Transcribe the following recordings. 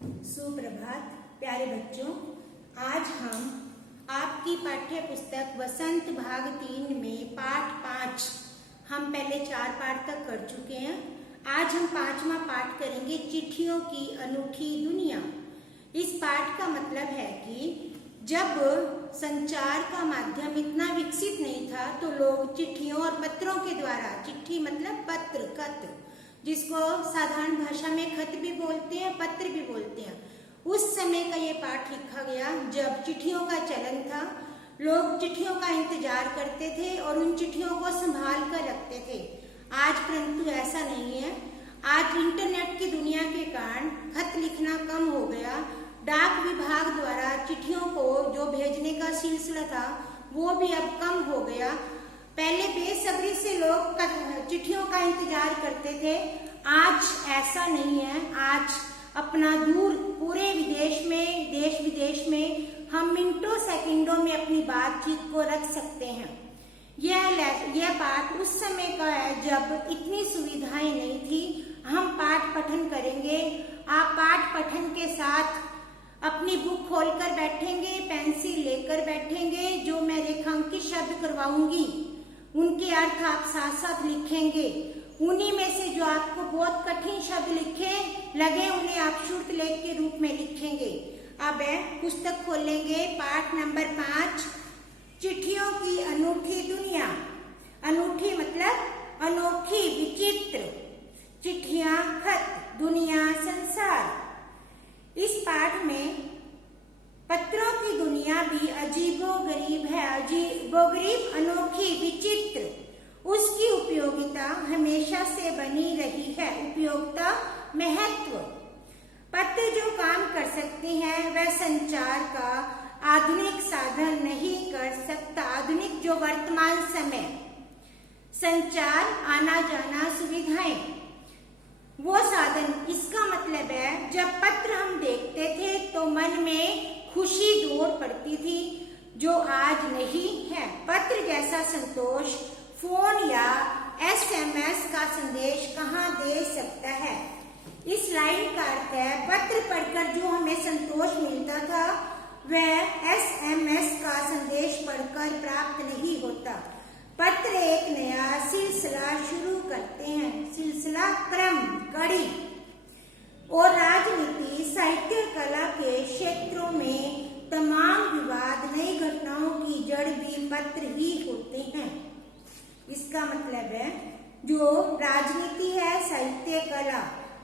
सुप्रभात प्यारे बच्चों, आज हम आपकी पाठ्य पुस्तक वसंत भाग 3 में पाठ 5 हम पहले 4 पाठ तक कर चुके हैं। आज हम 5वां पाठ करेंगे, चिट्ठियों की अनूठी दुनिया। इस पाठ का मतलब है कि जब संचार का माध्यम इतना विकसित नहीं था तो लोग चिट्ठियों और पत्रों के द्वारा, चिट्ठी मतलब पत्र, खत, जिसको साधारण भाषा में खत भी बोलते हैं, पत्र भी बोलते हैं, उस समय का ये पाठ लिखा गया जब चिट्ठियों का चलन था। लोग चिट्ठियों का इंतजार करते थे और उन चिट्ठियों को संभाल कर रखते थे। आज परंतु ऐसा नहीं है। आज इंटरनेट की दुनिया के कारण खत लिखना कम हो गया। डाक विभाग द्वारा चिट्ठियों को जो भेजने का सिलसिला था वो भी अब कम हो गया। पहले बेसब्री से लोग चिट्ठियों का इंतजार करते थे, आज ऐसा नहीं है। आज अपना दूर पूरे विदेश में, देश विदेश में हम मिनटों सेकंडों में अपनी बातचीत को रख सकते हैं। यह पाठ उस समय का है जब इतनी सुविधाएं नहीं थी। हम पाठ पठन करेंगे। आप पाठ पठन के साथ अपनी बुक खोलकर बैठेंगे, पेंसिल लेकर बैठेंगे। जो मैं रेखांकित शब्द करवाऊंगी उनके अर्थ आप साथ साथ लिखेंगे। उन्हीं में से जो आपको बहुत कठिन शब्द लिखे लगे उन्हें आप शुद्ध लेख के रूप में लिखेंगे। अब पुस्तक खोलेंगे। पाठ नंबर 5, चिट्ठियों की अनूठी दुनिया। अनूठी मतलब अनोखी, विचित्र। चिट्ठियां, खत, दुनिया, संसार। इस पाठ में पत्रों की दुनिया भी अजीबोगरीब है, अजीबोगरीब, अनोखी, विचित्र। उसकी उपयोगिता हमेशा से बनी रही है। उपयोगिता, महत्व। पत्र जो काम कर सकते हैं वह संचार का आधुनिक साधन नहीं कर सकता। आधुनिक जो वर्तमान समय, संचार, आना जाना, सुविधाएं, वो साधन। इसका मतलब है जब पत्र हम देखते थे तो मन में खुशी दौड़ पड़ती थी, जो आज नहीं है। पत्र जैसा संतोष फोन या SMS का संदेश कहाँ दे सकता है। इस लाइन का अर्थ है पत्र पढ़कर जो हमें संतोष मिलता था वह SMS का संदेश पढ़कर प्राप्त नहीं होता। पत्र एक नया सिलसिला शुरू करते हैं, सिलसिला, क्रम, कड़ी। और राजनीति, साहित्य, कला के क्षेत्रों में तमाम विवाद, नई घटनाओं की जड़ भी पत्र ही होते हैं। इसका मतलब है जो राजनीति है, साहित्य, कला,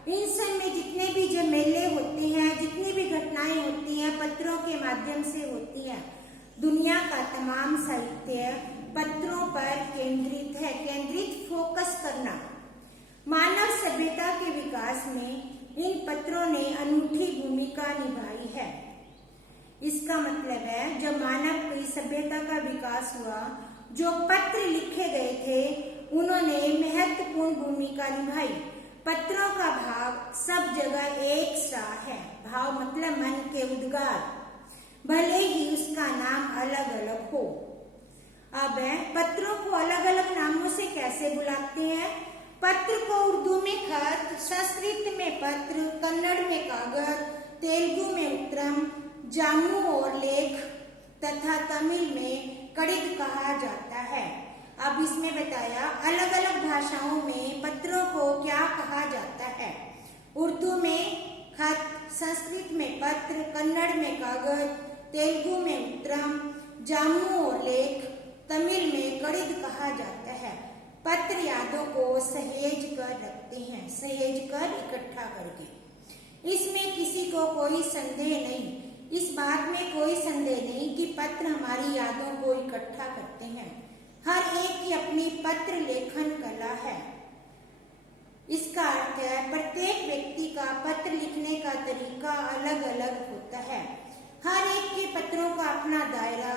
इन सब में जितने भी झमेले होते हैं, जितनी भी घटनाएं होती हैं, पत्रों के माध्यम से होती हैं। दुनिया का तमाम साहित्य पत्रों पर केंद्रित है। केंद्रित, फोकस करना। मानव सभ्यता के विकास में इन पत्रों ने अनूठी भूमिका निभाई है। इसका मतलब है जब मानव की सभ्यता का विकास हुआ, जो पत्र लिखे गए थे उन्होंने महत्वपूर्ण भूमिका निभाई। पत्रों का भाव सब जगह एक सा है। भाव मतलब मन के उद्गार, भले ही उसका नाम अलग अलग हो। अब पत्रों को अलग अलग नामों से कैसे बुलाते हैं। पत्र को उर्दू में खत, संस्कृत में पत्र, कन्नड़ में कागज, तेलुगु में उत्तरम, जामु और लेख तथा तमिल में कड़ित कहा जाता है। अब इसमें बताया अलग अलग भाषाओं में पत्रों को क्या कहा जाता है। उर्दू में खत, संस्कृत में पत्र, कन्नड़ में कागज, तेलुगु में उत्तरम, जामु और लेख, तमिल में कड़ित कहा जाता है। पत्र यादों को सहेज कर रखते हैं, सहेज कर, इकट्ठा करके। इसमें किसी को कोई संदेह नहीं, इस बात में कोई संदेह नहीं कि पत्र हमारी यादों को इकट्ठा करते हैं। हर एक की अपनी पत्र लेखन कला है। इसका अर्थ है प्रत्येक व्यक्ति का पत्र लिखने का तरीका अलग अलग होता है। हर एक के पत्रों का अपना दायरा।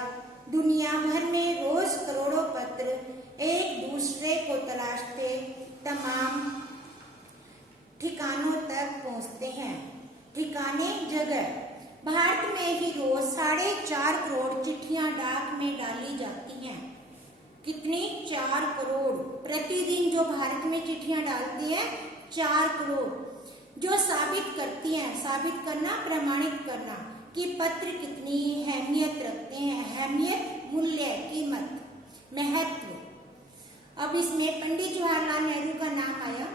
दुनिया भर में रोज करोड़ों पत्र एक दूसरे को तलाशते तमाम ठिकानों तक पहुंचते हैं। ठिकाने, जगह। भारत में ही रोज 4.5 करोड़ चिट्ठियां डाक में डाली जाती हैं। कितनी? 4 करोड़ प्रतिदिन जो भारत में चिट्ठियां डालते हैं, 4 करोड़। जो साबित करती हैं, साबित करना, प्रमाणित करना कि पत्र कितनी अहमियत रखते हैं, अहमियत, मूल्य, कीमत, महत्व। अब इसमें पंडित जवाहरलाल नेहरू का नाम आया,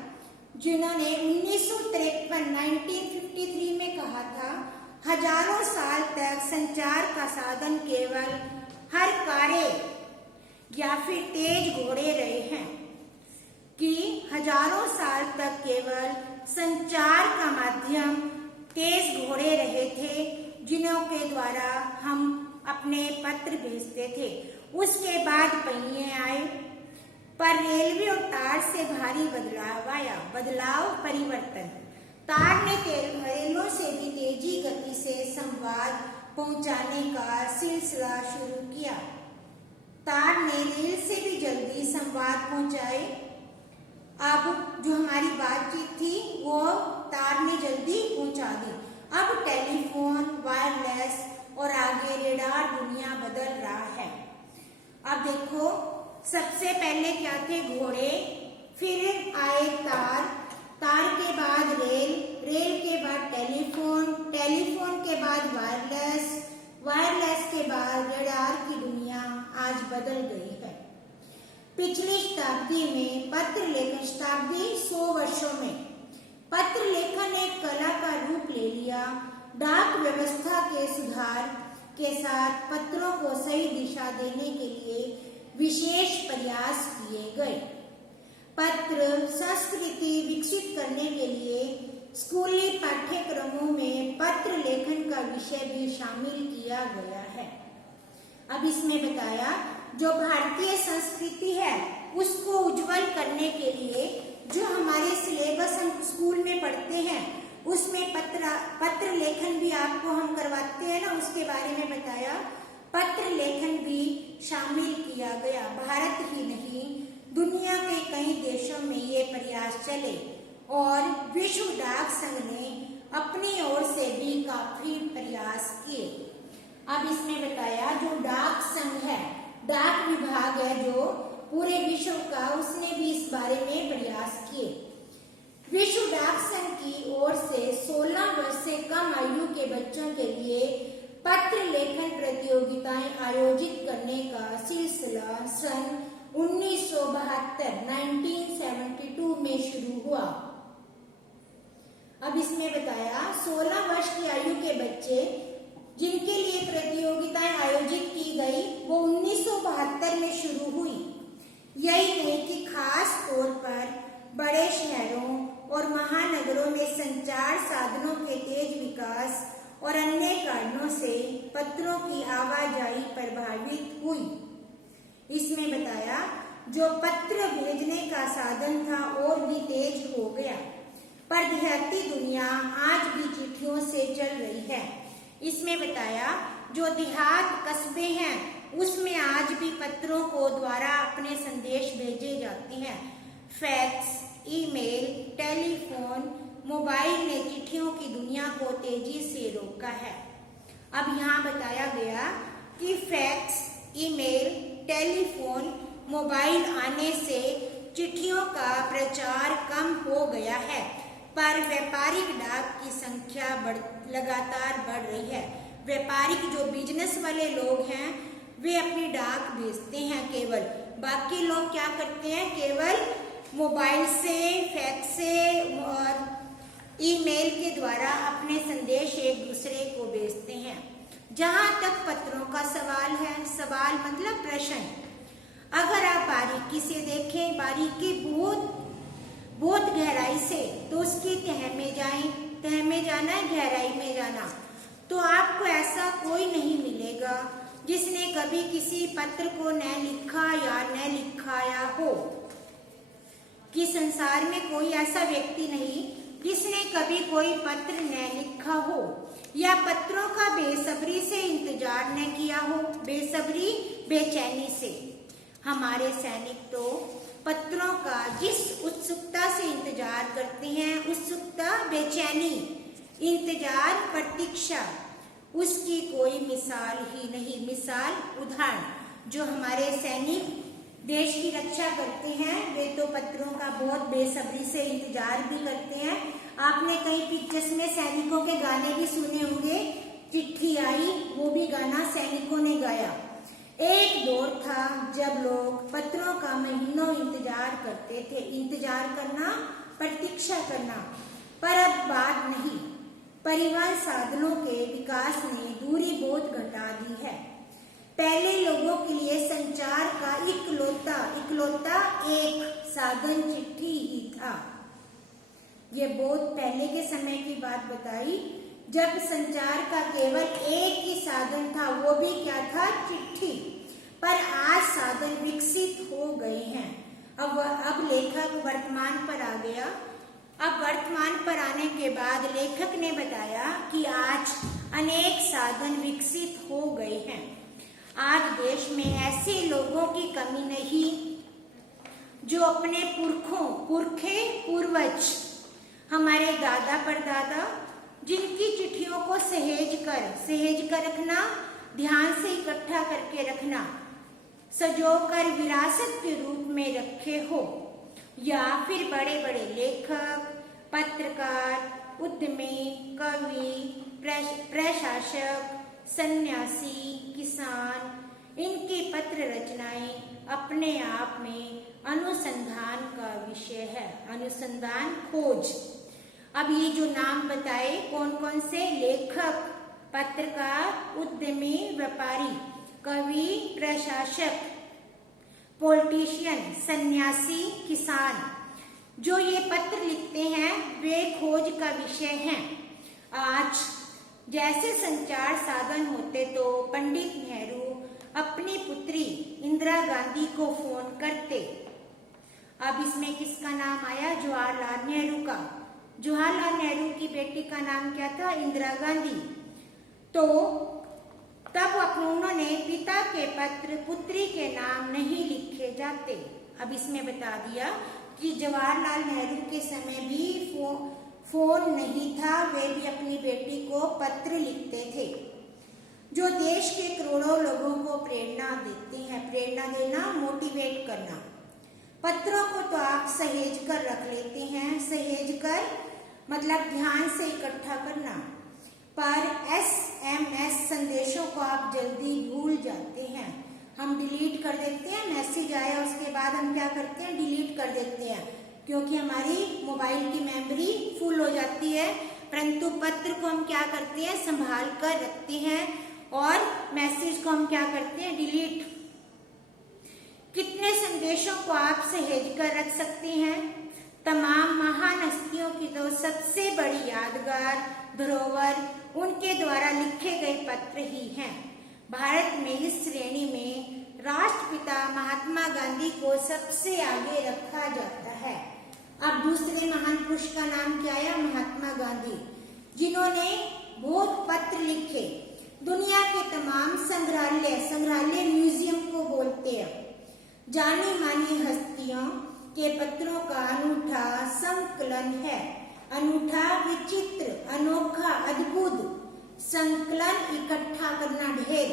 जिन्होंने 1953 में कहा था, हजारों साल तक संचार का साधन केवल हर कार्य या फिर तेज घोड़े रहे हैं, कि हजारों साल तक केवल संचार का माध्यम तेज घोड़े रहे थे, जिन्हों के द्वारा हम अपने पत्र भेजते थे। उसके बाद पहिए आए, पर रेलवे और तार से भारी बदलाव आया। बदलाव, परिवर्तन। तार ने रेलों से भी तेजी गति से संवाद पहुंचाने का सिलसिला शुरू किया। तार ने रेल से भी जल्दी संवाद पहुंचाए। अब जो हमारी बातचीत थी वो तार ने जल्दी पहुंचा दी। अब टेलीफोन, वायरलेस और आगे रेडार, दुनिया बदल रहा है। अब देखो, सबसे पहले क्या थे? घोड़े, फिर आए तार, तार के बाद रेल, रेल के बाद टेलीफोन, टेलीफोन के बाद वायरलेस, वायरलेस के बाद रेडार की दुनिया आज बदल गई है। पिछली शताब्दी में पत्र लेखन, शताब्दी 100 वर्षों में पत्र लेखन एक कला का रूप ले लिया। डाक व्यवस्था के सुधार के साथ पत्रों को सही दिशा देने के लिए विशेष प्रयास किए गए। पत्र संस्कृति विकसित करने के लिए स्कूली पाठ्यक्रमों में पत्र लेखन का विषय भी शामिल किया गया है। अब इसमें बताया, जो भारतीय संस्कृति है उसको उज्जवल करने के लिए जो हमारे सिलेबस हम स्कूल में पढ़ते हैं उसमें पत्र लेखन भी आपको हम करवाते हैं ना, उसके बारे में बताया। पत्र लेखन भी शामिल किया गया। भारत ही नहीं, दुनिया के कई देशों में ये प्रयास चले और विश्व डाक संघ ने अपनी ओर से भी काफी प्रयास किए। अब इसमें बताया, जो डाक संघ है, डाक विभाग है जो पूरे विश्व का, उसने भी इस बारे में प्रयास किए। विश्व डाक संघ की ओर से 16 वर्ष से कम आयु के बच्चों के लिए पत्र लेखन प्रतियोगिताएं आयोजित करने का सिलसिला सन 1972 में शुरू हुआ। अब इसमें बताया, 16 वर्ष की आयु के बच्चे जिनके लिए प्रतियोगिताएं आयोजित की गई वो 1972 में शुरू हुई। यही नहीं कि खास तौर पर बड़े शहरों और महानगरों में संचार साधनों के तेज विकास और अन्य कारणों से पत्रों की आवाजाही प्रभावित हुई। इसमें बताया, जो पत्र भेजने का साधन था और भी तेज हो गया, पर देहाती दुनिया आज भी चिट्ठियों से चल रही है। इसमें बताया, जो देहात कस्बे हैं उसमें आज भी पत्रों को द्वारा अपने संदेश भेजे जाते हैं। फैक्स, ईमेल, टेलीफोन, मोबाइल ने चिट्ठियों की दुनिया को तेजी से रोका है। अब यहाँ बताया गया कि फैक्स, ईमेल, टेलीफोन, मोबाइल आने से चिट्ठियों का प्रचार कम हो गया है, पर व्यापारिक डाक की संख्या लगातार बढ़ रही है। व्यापारिक जो बिजनेस वाले लोग हैं वे अपनी डाक भेजते हैं केवल, बाकी लोग क्या करते हैं? केवल मोबाइल से, फैक्स से और ईमेल के द्वारा अपने संदेश एक दूसरे को भेजते हैं। जहां तक पत्रों का सवाल है, सवाल मतलब प्रश्न, अगर आप बारीकी से देखें, बारीकी बहुत गहराई से, तो उसकी तह में जाएं, तह में जाना है, गहराई में जाना, तो आपको ऐसा कोई नहीं मिलेगा जिसने कभी किसी पत्र को न लिखा या न लिखाया हो, कि संसार में कोई ऐसा व्यक्ति नहीं जिसने कभी कोई पत्र न लिखा हो या पत्रों का बेसब्री से इंतजार न किया हो। बेसब्री, बेचैनी से। हमारे सैनिक तो पत्रों का जिस उत्सुकता से इंतजार करते हैं, उत्सुकता, बेचैनी, इंतजार, प्रतीक्षा, उसकी कोई मिसाल ही नहीं। मिसाल, उदाहरण, जो हमारे सैनिक देश की रक्षा करते हैं वे तो पत्रों का बहुत बेसब्री से इंतजार भी करते हैं। आपने कई पिक्चर्स में सैनिकों के गाने भी सुने होंगे। चिट्ठी आई, वो भी गाना सैनिकों ने गाया। एक दौर था जब लोग पत्रों का महीनों इंतजार करते थे। इंतजार करना, प्रतीक्षा करना। पर अब बात नहीं। परिवहन साधनों के विकास ने दूरी बहुत घटा दी है। पहले लोगों के लिए संचार का इकलौता एक साधन चिट्ठी ही था। ये बहुत पहले के समय की बात बताई, जब संचार का केवल एक ही साधन था, वो भी क्या था? चिट्ठी। पर आज साधन विकसित हो गए हैं। अब लेखक वर्तमान पर आ गया। अब वर्तमान पर आने के बाद लेखक ने बताया कि आज अनेक साधन विकसित हो गए हैं। आज देश में ऐसे लोगों की कमी नहीं जो अपने पूर्वज, हमारे दादा परदादा, जिनकी चिट्ठियों को सहेज कर रखना, ध्यान से इकट्ठा करके रखना, सजोकर विरासत के रूप में रखे हो, या फिर बड़े बड़े लेखक, पत्रकार, उद्यमी, कवि, प्रशासक, सन्यासी, किसान, इनकी पत्र रचनाएं अपने आप में अनुसंधान का विषय है। अनुसंधान, खोज। अब ये जो नाम बताए कौन कौन से? लेखक, पत्रकार, उद्यमी, व्यापारी, कवि, प्रशासक, पॉलिटिशियन, सन्यासी, किसान, जो ये पत्र लिखते हैं वे खोज का विषय हैं। आज जैसे संचार साधन होते तो पंडित नेहरू अपनी पुत्री इंदिरा गांधी को फोन करते। अब इसमें किसका नाम आया? जवाहरलाल नेहरू का। जवाहरलाल नेहरू की बेटी का नाम क्या था? इंदिरा गांधी। तो तब उन्होंने पिता के पत्र पुत्री के नाम नहीं लिखे जाते। अब इसमें बता दिया कि जवाहरलाल नेहरू के समय भी फोन नहीं था, वे भी अपनी बेटी को पत्र लिखते थे, जो देश के करोड़ों लोगों को प्रेरणा देते हैं। प्रेरणा देना, मोटिवेट करना। पत्रों को तो आप सहेज कर रख लेते हैं, सहेज कर मतलब ध्यान से इकट्ठा करना, पर SMS संदेशों को आप जल्दी भूल जाते हैं। हम डिलीट कर देते हैं, मैसेज आया उसके बाद हम क्या करते हैं? डिलीट कर देते हैं, क्योंकि हमारी मोबाइल की मेमोरी फुल हो जाती है। परंतु पत्र को हम क्या करते हैं? संभाल कर रखते हैं, और मैसेज को हम क्या करते हैं? डिलीट। कितने संदेशों को आप सहेज कर रख सकते हैं? तमाम महान हस्तियों की तो सबसे बड़ी यादगार धरोहर उनके द्वारा लिखे गए पत्र ही हैं। भारत में इस श्रेणी में राष्ट्रपिता महात्मा गांधी को सबसे आगे रखा जाता है। अब दूसरे महान पुरुष का नाम क्या है? महात्मा गांधी, जिन्होंने बहुत पत्र लिखे। दुनिया के तमाम संग्रहालय म्यूजियम को बोलते हैं। जानी मानी हस्तियों के पत्रों का अनूठा संकलन है। अनूठा, विचित्र, अनोखा, अद्भुत संकलन, इकट्ठा करना, ढेर।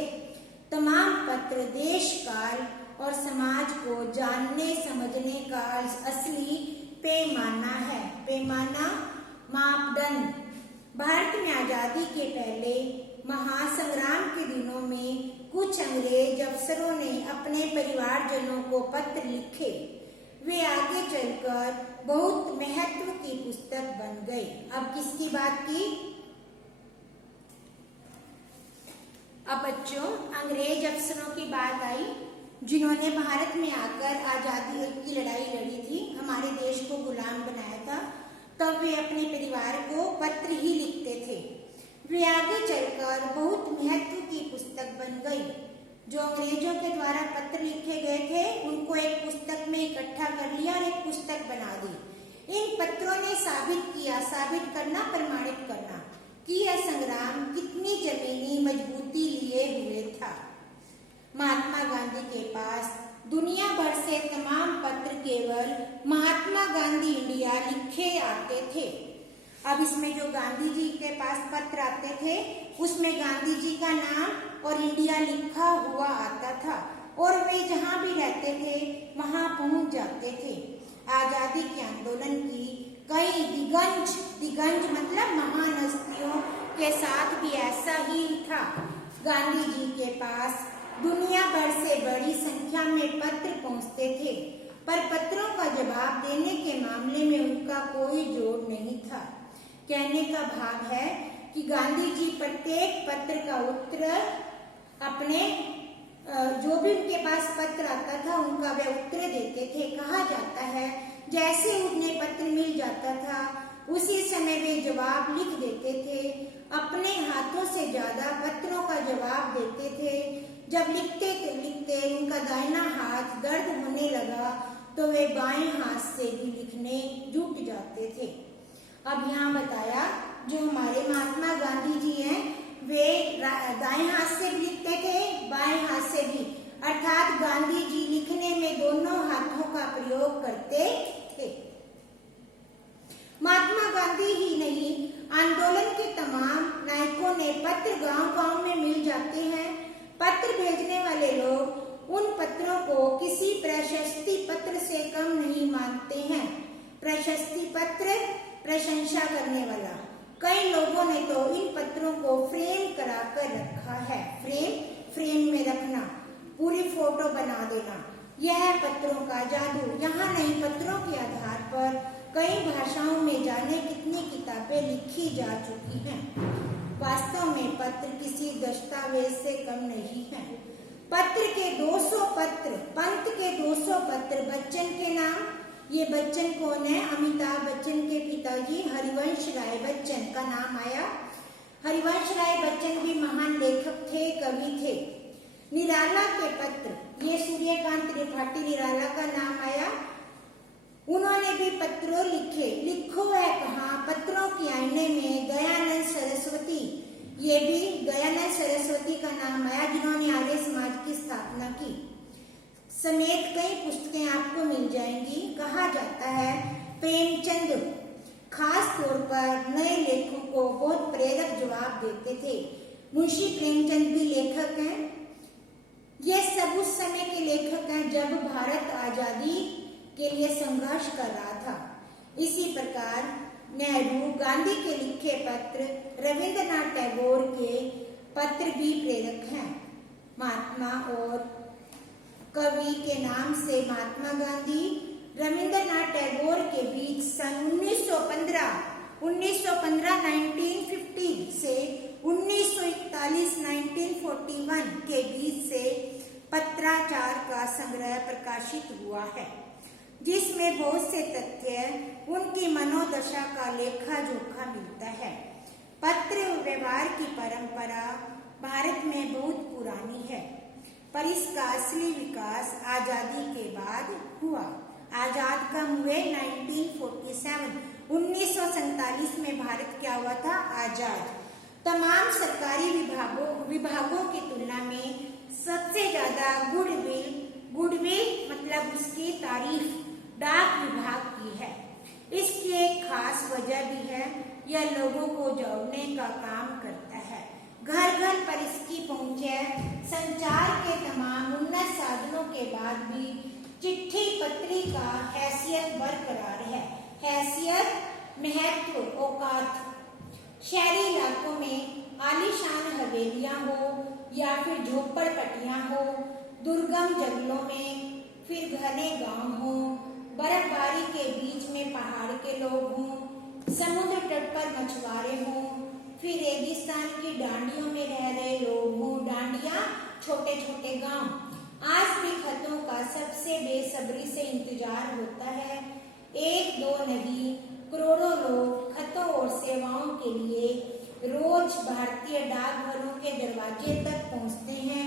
तमाम पत्र देश काल और समाज को जानने समझने का असली पैमाना है। पैमाना, मापदंड। भारत में आजादी के पहले महासंग्राम के दिनों में कुछ अंग्रेज अफसरों ने अपने परिवारजनों को पत्र लिखे। वे आगे चलकर बहुत महत्व की पुस्तक बन गए। अब किसकी बात की? अब बच्चों, अंग्रेज अफसरों की बात आई, जिन्होंने भारत में आकर आजादी की लड़ाई लड़ी थी, हमारे देश को गुलाम बनाया था। तब वे अपने परिवार को पत्र ही लिखते थे। वे आगे चलकर बहुत महत्व की पुस्तक बन गई। जो अंग्रेजों के द्वारा पत्र लिखे गए थे, उनको एक पुस्तक में इकट्ठा कर लिया और एक पुस्तक बना दी। इन पत्रों ने साबित करना, प्रमाणित करना कि यह संग्राम कितनी जमीनी मजबूती लिए हुए था। महात्मा गांधी के पास दुनिया भर से तमाम पत्र केवल महात्मा गांधी इंडिया लिखे आते थे। अब इसमें जो गांधी जी के पास पत्र आते थे, उसमें गांधी जी का नाम और इंडिया लिखा हुआ आता था, और वे जहां भी रहते थे वहां पहुंच जाते थे। आजादी के आंदोलन की कई दिग्गज मतलब महान हस्तियों के साथ भी ऐसा ही था। गांधी जी के पास दुनिया भर से बड़ी संख्या में पत्र पहुंचते थे, पर पत्रों का जवाब देने के मामले में उनका कोई जोर नहीं था। कहने का भाव है कि गांधी जी प्रत्येक पत्र का उत्तर अपने जो भी उनके पास पत्र आता था उनका वे उत्तर देते थे। कहा जाता है जैसे उन्हें पत्र मिल जाता था उसी समय वे जवाब लिख देते थे। अपने हाथों से ज्यादा पत्रों का जवाब देते थे। जब लिखते उनका दाहिना हाथ दर्द होने लगा तो वे बाएं हाथ से भी लिखने जुट जाते थे। अब यहाँ बताया जो हमारे महात्मा गांधी जी हैं वे दाएं हाथ से भी लिखते थे, बाएं हाथ से भी, अर्थात गांधी जी लिखने में दोनों हाथों का प्रयोग करते थे। महात्मा गांधी ही नहीं, आंदोलन के तमाम नायकों ने पत्र गांव-गांव में मिल जाते हैं। पत्र भेजने वाले लोग उन पत्रों को किसी प्रशस्ति पत्र से कम नहीं मानते हैं। प्रशस्ति पत्र प्रशंसा करने वाला। कई लोगों ने तो इन पत्रों को फ्रेम कराकर रखा है। फ्रेम में रखना, पूरी फोटो बना देना, यह पत्रों का जादू। यहाँ नहीं, पत्रों के आधार पर कई भाषाओं में जाने कितनी किताबें लिखी जा चुकी हैं। वास्तव में पत्र किसी दस्तावेज से कम नहीं है। पत्र के 200 पत्र, पंत के 200 पत्र बच्चन के नाम। ये बच्चन कौन है? अमिताभ बच्चन के पिताजी हरिवंश राय बच्चन का नाम आया। हरिवंश राय बच्चन भी महान लेखक थे, कवि थे। निराला के पत्र, ये सूर्यकांत त्रिपाठी निराला का नाम आया। उन्होंने भी पत्रों लिखे। लिखो है कहाँ? पत्रों की आईने में दयानंद सरस्वती, ये भी दयानंद सरस्वती का नाम आया जिन्होंने आर्य समाज की स्थापना की। समेत कई पुस्तकें आपको मिल जाएंगी। कहा जाता है प्रेमचंद खास तौर पर नए लेखकों को बहुत प्रेरक जवाब देते थे। मुंशी प्रेमचंद भी लेखक हैं। ये सब उस समय के लेखक हैं जब भारत आजादी के लिए संघर्ष कर रहा था। इसी प्रकार नेहरू, गांधी के लिखे पत्र, रविंद्रनाथ टैगोर के पत्र भी प्रेरक हैं। महात्मा और कवि के नाम से महात्मा गांधी, रविंद्रनाथ टैगोर के बीच सन 1915 से 1941 के बीच से पत्राचार का संग्रह प्रकाशित हुआ है, जिसमें बहुत से तथ्य उनकी मनोदशा का लेखा जोखा मिलता है। पत्र व्यवहार की परंपरा भारत में बहुत पुरानी है, पर इसका असली विकास आजादी के बाद हुआ। आजाद कब हुए? 1947 में भारत क्या हुआ था? आजाद। तमाम सरकारी विभागों की तुलना में सबसे ज्यादा गुडविल मतलब उसकी तारीफ डाक विभाग की है। इसकी एक खास वजह भी है, यह लोगों को जोड़ने का काम करता है। घर घर पर इसकी पहुंच है। संचार के तमाम उन्नत साधनों के बाद भी चिट्ठी पत्री का हैसियत बरकरार है। हैसियत, महत्व, औकात। शहरी इलाकों में आलीशान हवेलियां हो या फिर झोपड़पट्टियां हो, दुर्गम जंगलों में फिर घने गांव हो, बर्फबारी के बीच में पहाड़ के लोग हों, समुद्र तट पर मछुआरे हों, फिर रेगिस्तान की डांडियों में रह रहे लोग हों। डांडियां छोटे छोटे गांव। आज भी खतों का सबसे बेसब्री से इंतजार होता है। एक दो नहीं, करोड़ों लोग खतों और सेवाओं के लिए रोज भारतीय डाकघरों के दरवाजे तक पहुंचते हैं।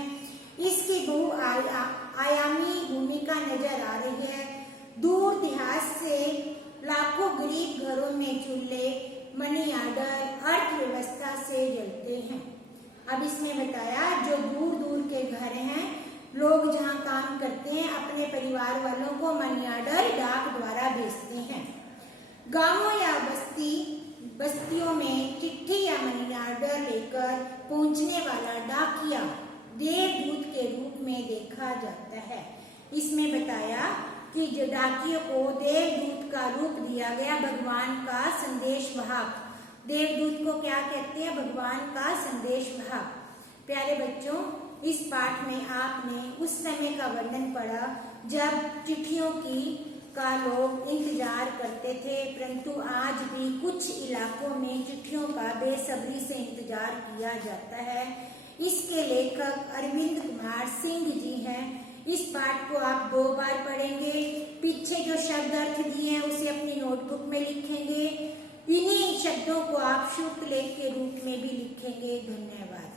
इसकी बहुआयामी भूमिका नजर आ रही है। दूर देहात से लाखों गरीब घरों में चूल्हे मनी ऑर्डर अर्थव्यवस्था से जलते हैं। अब इसमें बताया जो दूर दूर के घर हैं, लोग जहाँ काम करते हैं अपने परिवार वालों को मनी ऑर्डर डाक द्वारा भेजते हैं। गांवों या बस्तियों में चिट्ठी या मनी ऑर्डर लेकर पहुंचने वाला डाकिया देवदूत के रूप में देखा जाता है। इसमें बताया कि जो डाकियों को देवदूत का रूप दिया गया, भगवान का संदेशवाहक। देवदूत को क्या कहते हैं? भगवान का संदेशवाहक। प्यारे बच्चों, इस पाठ में आपने उस समय का वर्णन पढ़ा जब चिट्ठियों का लोग इंतजार करते थे, परंतु आज भी कुछ इलाकों में चिट्ठियों का बेसब्री से इंतजार किया जाता है। इसके लेखक अरविंद कुमार सिंह जी हैं। इस पाठ को आप 2 बार पढ़ेंगे। पीछे जो शब्द अर्थ दिए हैं उसे अपनी नोटबुक में लिखेंगे। इन्हीं शब्दों को आप शुक्ल लेख के रूप में भी लिखेंगे। धन्यवाद।